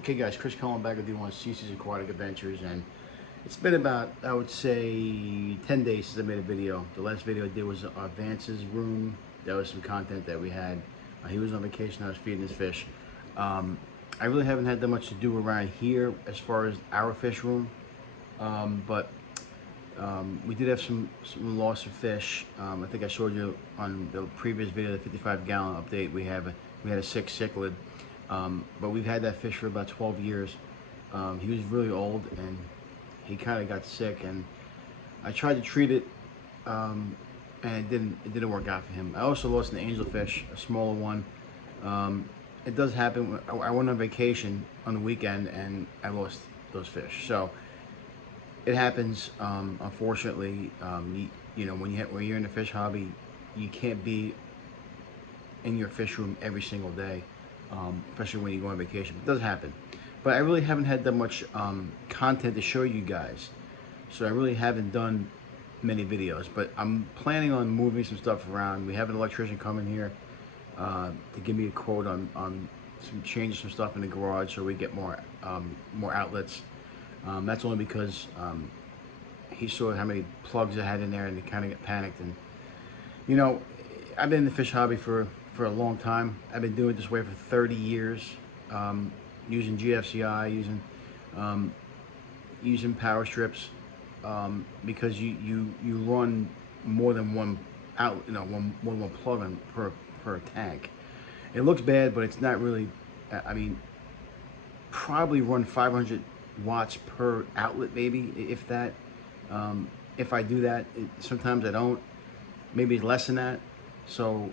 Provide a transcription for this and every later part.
Okay guys, Chris Cullen back with you on CC's Aquatic Adventures, and it's been about, I would say, 10 days since I made a video. The last video I did was Vance's room. That was some content that we had. He was on vacation, I was feeding his fish. Um, I really haven't had that much to do around here as far as our fish room, but we did have some loss of fish. I think I showed you on the previous video, the 55-gallon update. We had a sick cichlid, but we've had that fish for about 12 years. He was really old and he kind of got sick, and I tried to treat it, and it didn't work out for him. I also lost an angelfish, a smaller one. It does happen. I went on vacation on the weekend and I lost those fish. So it happens. Unfortunately, you know, when you're in the fish hobby, you can't be in your fish room every single day, especially when you go on vacation. It does happen, but I really haven't had that much content to show you guys, so I really haven't done many videos. But I'm planning on moving some stuff around. We have an electrician coming here to give me a quote on some changes, some stuff in the garage, so we get more outlets. That's only because he saw how many plugs I had in there, and he kind of got panicked. And you know, I've been in the fish hobby for a long time. I've been doing it this way for 30 years, using GFCI, um, using power strips, because you run more than one out, you know, more than one plug on per tank. It looks bad, but it's not really. I mean, probably run 500 watts per outlet, maybe, if that. If I do that, sometimes I don't. Maybe it's less than that. So,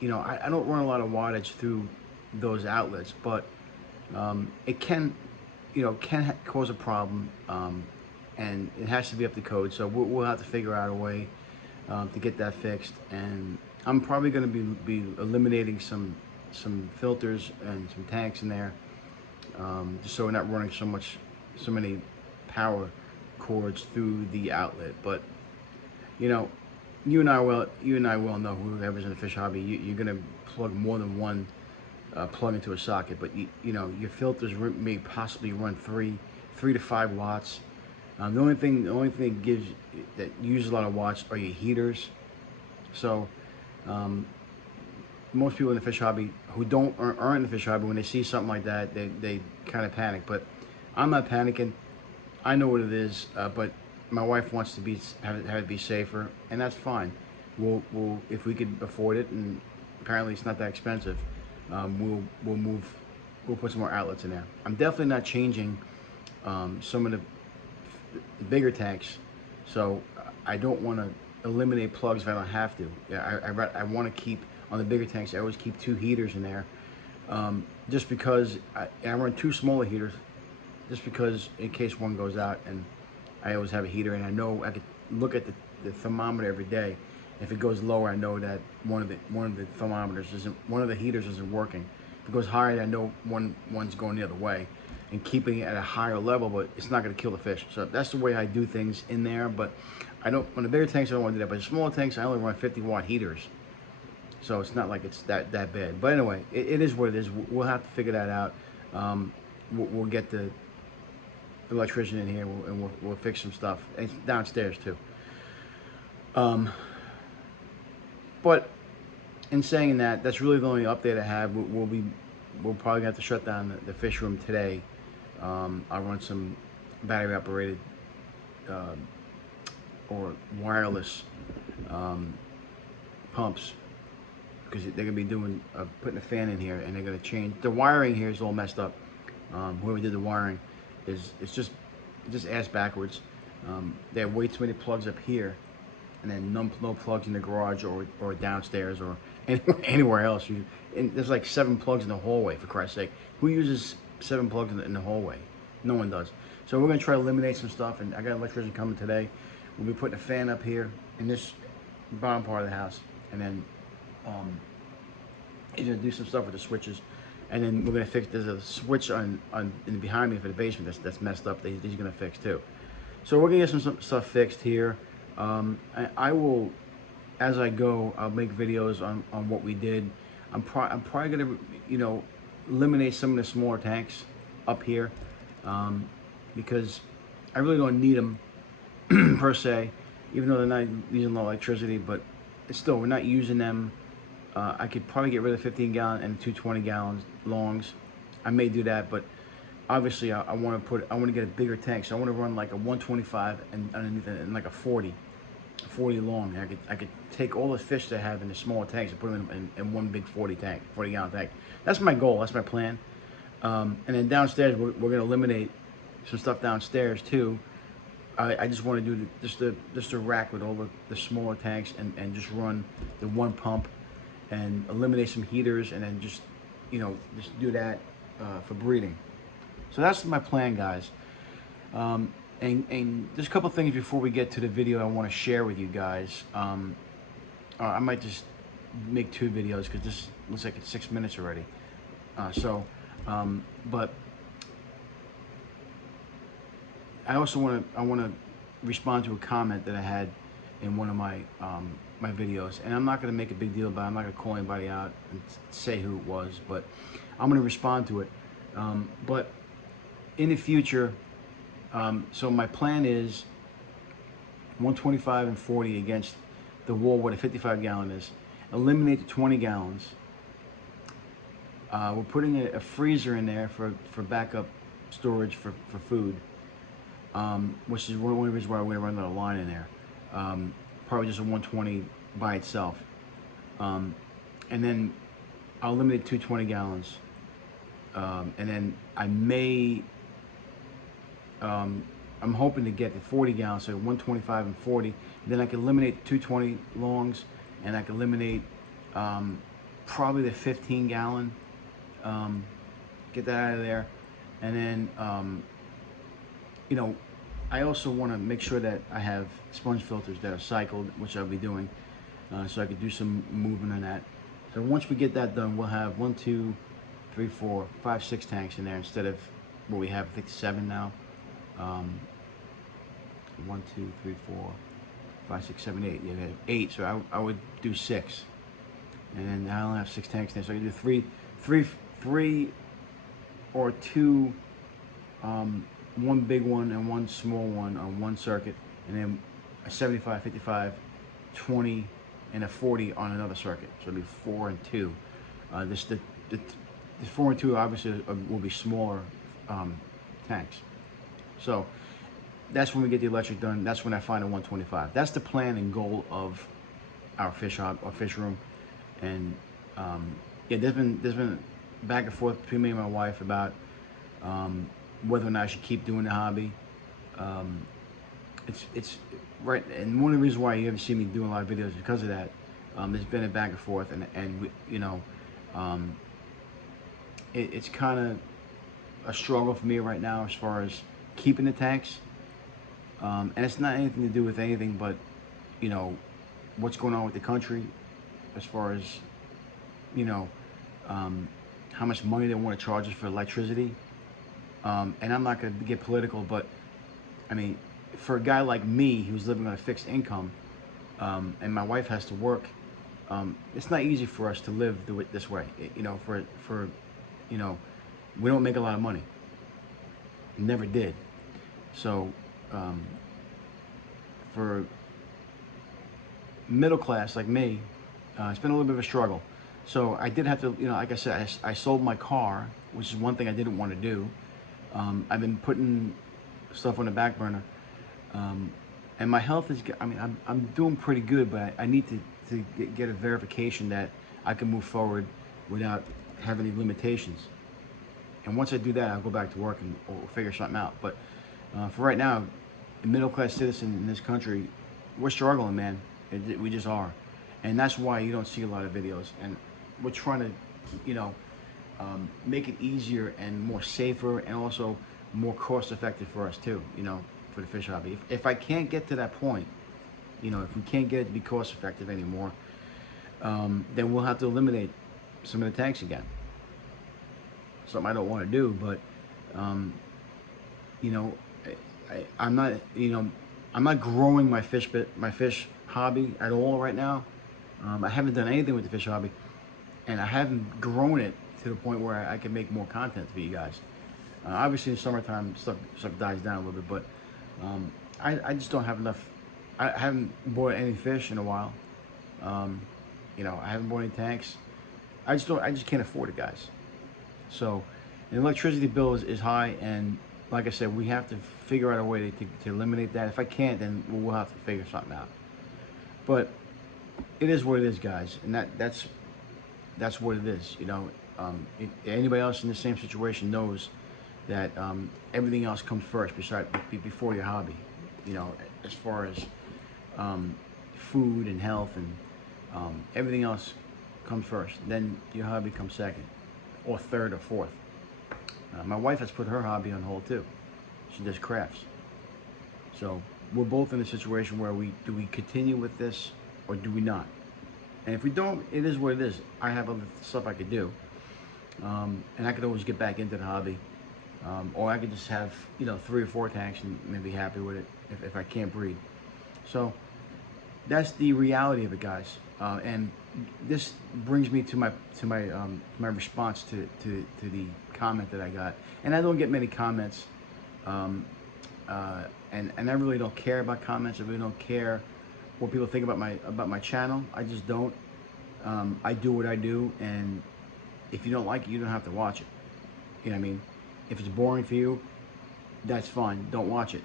you know, I don't run a lot of wattage through those outlets, but it can, you know, cause a problem, and it has to be up to code. So we'll have to figure out a way to get that fixed. And I'm probably going to be eliminating some filters and some tanks in there, just so we're not running so many power cords through the outlet. But you know, you and I well know, whoever's in the fish hobby, you're gonna plug more than one plug into a socket. But you know, your filters may possibly run three to 5 watts. The only thing that uses a lot of watts are your heaters. So um, most people in the fish hobby who don't aren't in the fish hobby, when they see something like that, they kind of panic. But I'm not panicking. I know what it is, but my wife wants to have it be safer, and that's fine. We'll if we could afford it, and apparently it's not that expensive. We'll put some more outlets in there. I'm definitely not changing some of the bigger tanks, so I don't want to eliminate plugs if I don't have to. Yeah, I want to keep on the bigger tanks. I always keep 2 heaters in there, just because I run 2 smaller heaters, just because in case one goes out, and I always have a heater, and I know I could look at the thermometer every day. If it goes lower, I know that one of the thermometers isn't, one of the heaters isn't working. If it goes higher, I know one's going the other way, and keeping it at a higher level, but it's not going to kill the fish. So that's the way I do things in there. But I don't, on the bigger tanks, I don't want to do that. But the smaller tanks, I only run 50-watt heaters, so it's not like it's that bad. But anyway, it is what it is. We'll have to figure that out. We'll get the electrician in here, and we'll fix some stuff. And it's downstairs too. Um, but in saying that, that's really the only update I have. We'll probably have to shut down the fish room today. I'll run some battery operated or wireless um, pumps, because they're gonna be doing putting a fan in here, and they're gonna change the wiring. Here is all messed up. Whoever did the wiring it's just ass backwards. They have way too many plugs up here, and then no plugs in the garage or downstairs or anywhere else. And there's like 7 plugs in the hallway, for Christ's sake. Who uses 7 plugs in the hallway? No one does. So we're gonna try to eliminate some stuff, and I got an electrician coming today. We'll be putting a fan up here in this bottom part of the house, and then he's gonna do some stuff with the switches, and then we're gonna fix. There's a switch in behind me for the basement that's messed up. That he's gonna fix too. So we're gonna get some stuff fixed here. I will, as I go, I'll make videos on what we did. I'm probably gonna, you know, eliminate some of the smaller tanks up here, because I really don't need them per se, even though they're not using a lot of electricity, but it's still, we're not using them. I could probably get rid of 15 gallon and 220 gallons longs. I may do that, but obviously I want to get a bigger tank, so I want to run like a 125 and underneath it, and like a 40 long. I could take all the fish that I have in the smaller tanks and put them in one big 40 gallon tank. That's my goal. That's my plan. And then downstairs, we're going to eliminate some stuff downstairs too. I just want to do just a rack with all the smaller tanks, and just run the one pump and eliminate some heaters, and then just just do that for breeding. So that's my plan, guys. And there's a couple things before we get to the video I want to share with you guys. I might just make 2 videos because this looks like it's 6 minutes already. But I also want to respond to a comment that I had in one of my my videos, and I'm not going to make a big deal about it. I'm not going to call anybody out and say who it was, but I'm going to respond to it. But in the future, so my plan is 125 and 40 against the wall where the 55 gallon is. Eliminate the 20 gallons. We're putting a freezer in there for backup storage for food, which is one of the reasons why we're going to run another line in there. Probably just a 120 by itself. And then I'll eliminate 220 gallons. And then I may, I'm hoping to get the 40 gallons, so 125 and 40. And then I can eliminate 220 longs, and I can eliminate probably the 15 gallon. Get that out of there. And then, I also want to make sure that I have sponge filters that are cycled, which I'll be doing, so I could do some movement on that. So once we get that done, we'll have 1, 2, 3, 4, 5, 6 tanks in there instead of what we have, I think 7 now. 1, 2, 3, 4, 5, 6, 7, 8. Yeah, 8. So I would do 6, and then I only have 6 tanks there, so I can do 3 or 2. 1 big one and 1 small one on one circuit, and then a 75, 55, 20, and a 40 on another circuit. So it'll be 4 and 2. The 4 and 2 obviously will be smaller tanks. So that's when we get the electric done. That's when I find a 125. That's the plan and goal of our fish room. And yeah, there's been back and forth between me and my wife about whether or not I should keep doing the hobby. It's right, and one of the reasons why you haven't seen me doing a lot of videos is because of that. There's been a back and forth, and we, it's kind of a struggle for me right now as far as keeping the tanks. And it's not anything to do with anything but, what's going on with the country as far as, how much money they want to charge us for electricity. And I'm not going to get political, but I mean, for a guy like me who's living on a fixed income, and my wife has to work, it's not easy for us to live this way. We don't make a lot of money. Never did. So for middle class like me, it's been a little bit of a struggle. So I did have to, like I said, I sold my car, which is one thing I didn't want to do. I've been putting stuff on the back burner, and my health is, I'm doing pretty good, but I need to get a verification that I can move forward without having any limitations. And once I do that, I'll go back to work and we'll figure something out. But for right now, a middle-class citizen in this country, we're struggling, man. We just are. And that's why you don't see a lot of videos. And we're trying to, make it easier and more safer, and also more cost-effective for us too, for the fish hobby. If I can't get to that point, if we can't get it to be cost-effective anymore, then we'll have to eliminate some of the tanks again. Something I don't want to do, but I'm not, I'm not growing my fish hobby at all right now. I haven't done anything with the fish hobby, and I haven't grown it to the point where I can make more content for you guys. Obviously, in the summertime, stuff dies down a little bit, but I just don't have enough. I haven't bought any fish in a while. Um, I haven't bought any tanks. I just don't. I just can't afford it, guys. So, the electricity bill is high, and like I said, we have to figure out a way to eliminate that. If I can't, then we'll have to figure something out. But it is what it is, guys, and that's what it is. Anybody else in the same situation knows that everything else comes first, before your hobby. As far as food and health and everything else comes first. Then your hobby comes second, or third, or fourth. My wife has put her hobby on hold too. She does crafts. So we're both in a situation where do we continue with this or do we not? And if we don't, it is what it is. I have other stuff I could do, and I could always get back into the hobby, or I could just have 3 or 4 tanks and be happy with it if I can't breed. So that's the reality of it, guys. And this brings me to my response to the comment that I got. And I don't get many comments, and I really don't care about comments. I really don't care what people think about my channel. I just don't. I do what I do, and if you don't like it, you don't have to watch it. You know what I mean? If it's boring for you, that's fine. Don't watch it.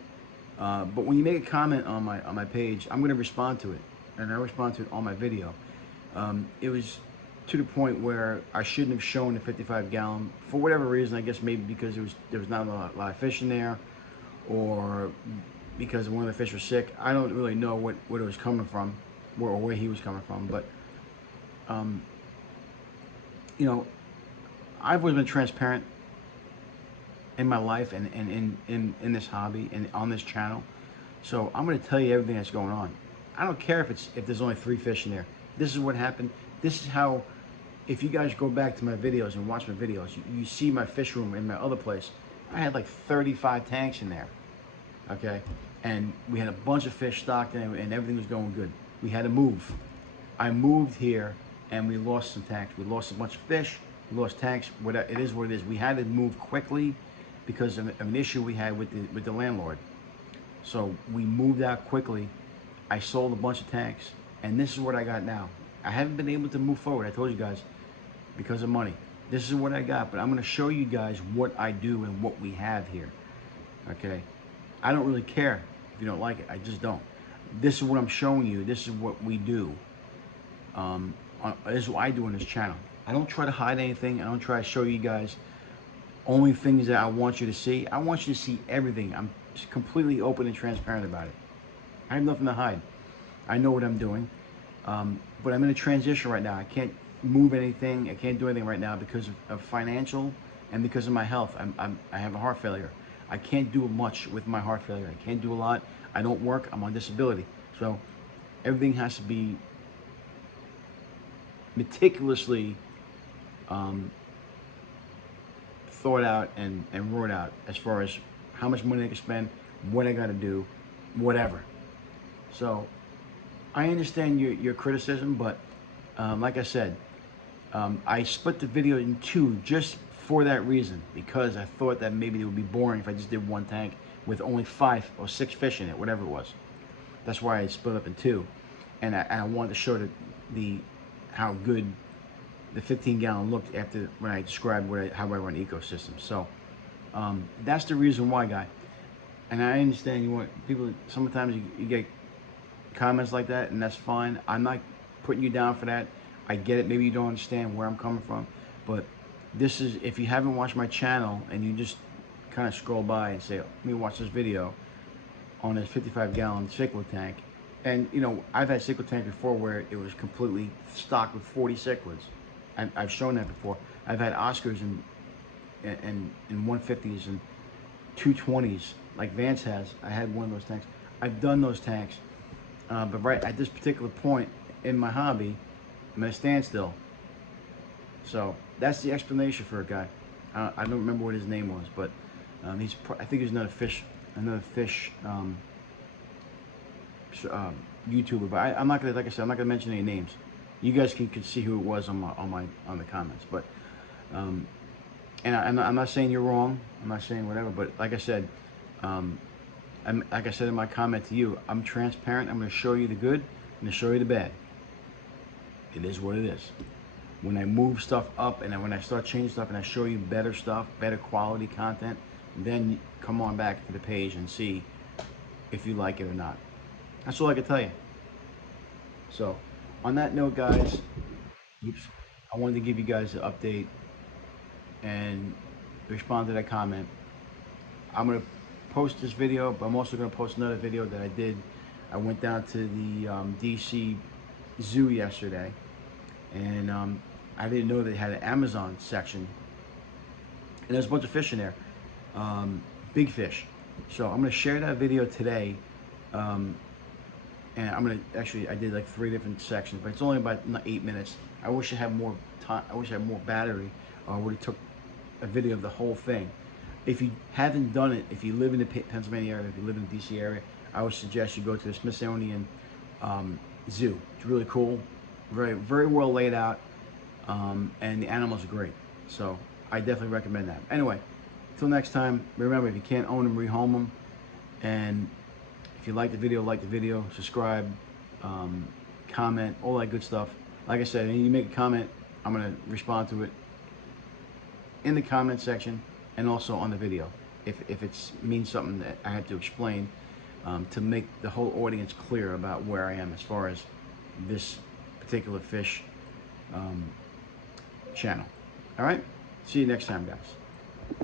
But when you make a comment on my page, I'm going to respond to it, and I respond to it on my video. It was to the point where I shouldn't have shown the 55 gallon for whatever reason. I guess maybe because there was not a lot of fish in there, or because one of the fish was sick. I don't really know what it was coming from, or where he was coming from. But I've always been transparent in my life and in this hobby and on this channel. So I'm going to tell you everything that's going on. I don't care if there's only 3 fish in there. This is what happened. This is how, if you guys go back to my videos and watch my videos, you see my fish room in my other place. I had like 35 tanks in there, okay? And we had a bunch of fish stocked in, and everything was going good. We had to move. I moved here, and we lost some tanks. We lost a bunch of fish. We lost tanks. It is what it is. We had to move quickly because of an issue we had with the landlord. So we moved out quickly. I sold a bunch of tanks, and this is what I got now. I haven't been able to move forward, I told you guys, because of money. This is what I got, but I'm going to show you guys what I do and what we have here, okay? I don't really care if you don't like it. I just don't. This is what I'm showing you. This is what we do. This is what I do on this channel. I don't try to hide anything. I don't try to show you guys only things that I want you to see. I want you to see everything. I'm completely open and transparent about it. I have nothing to hide. I know what I'm doing. But I'm in a transition right now. I can't move anything. I can't do anything right now because of financial and because of my health. I have a heart failure. I can't do much with my heart failure. I can't do a lot. I don't work. I'm on disability. So everything has to be meticulously thought out and wrote out as far as how much money I can spend, what I got to do, whatever. So I understand your criticism, but like I said, I split the video in 2 just for that reason, because I thought that maybe it would be boring if I just did 1 tank with only 5 or 6 fish in it, whatever it was. That's why I split up in 2, and I wanted to show how good the 15 gallon looked after when I described how I run ecosystems. So that's the reason why, guy. And I understand you want people. Sometimes you get comments like that, and that's fine. I'm not putting you down for that. I get it. Maybe you don't understand where I'm coming from, but this is, if you haven't watched my channel and you just kind of scroll by and say, let me watch this video on this 55 gallon cichlid tank. And I've had cichlid tank before where it was completely stocked with 40 cichlids. I've shown that before. I've had Oscars in 150s and 220s like Vance has. I had one of those tanks. I've done those tanks, but right at this particular point in my hobby, I'm at a standstill. So that's the explanation for a guy. I don't remember what his name was, but I think he's another fish YouTuber. But I'm not gonna, like I said, I'm not gonna mention any names. You guys can see who it was on the comments. But And I'm not saying you're wrong. I'm not saying whatever. But like I said, like I said in my comment to you, I'm transparent. I'm going to show you the good. I'm going to show you the bad. It is what it is. When I move stuff up and when I start changing stuff and I show you better stuff, better quality content, then come on back to the page and see if you like it or not. That's all I can tell you. So, on that note, guys, oops, I wanted to give you guys an update and respond to that comment. I'm going to post this video, but I'm also going to post another video that I did. I went down to the DC Zoo yesterday, and I didn't know they had an Amazon section, and there's a bunch of fish in there, big fish. So I'm going to share that video today, and I'm going to actually, I did like 3 different sections, but it's only about 8 minutes. I wish I had more time. I wish I had more battery, or I would have took a video of the whole thing. If you haven't done it, if you live in the Pennsylvania area, if you live in the DC area, I would suggest you go to the Smithsonian Zoo. It's really cool, very well laid out, and the animals are great. So I definitely recommend that. Anyway, until next time, remember, if you can't own them, rehome them. And if you like the video, subscribe, comment, all that good stuff. Like I said, when you make a comment, I'm going to respond to it in the comment section and also on the video if it means something that I have to explain, to make the whole audience clear about where I am as far as this particular fish channel. All right, see you next time, guys.